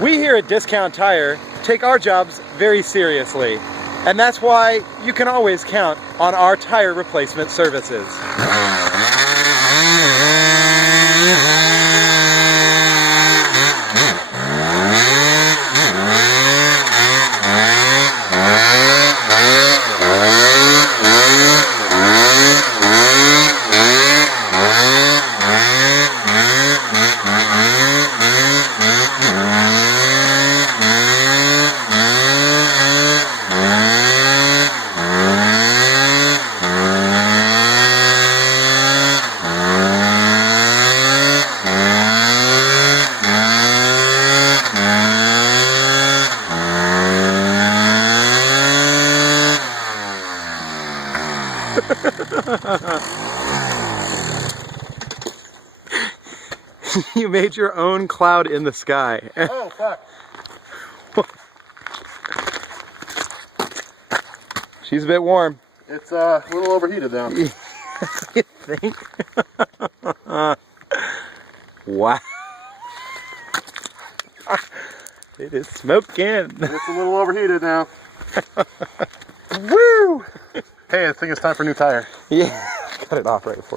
We here at Discount Tire take our jobs very seriously, and that's why you can always count on our tire replacement services. You made your own cloud in the sky. Oh, fuck. She's a bit warm. It's a little overheated now. You think? Wow. It is smoking. It's a little overheated now. Woo! Hey, I think it's time for a new tire. Yeah, cut it off right before.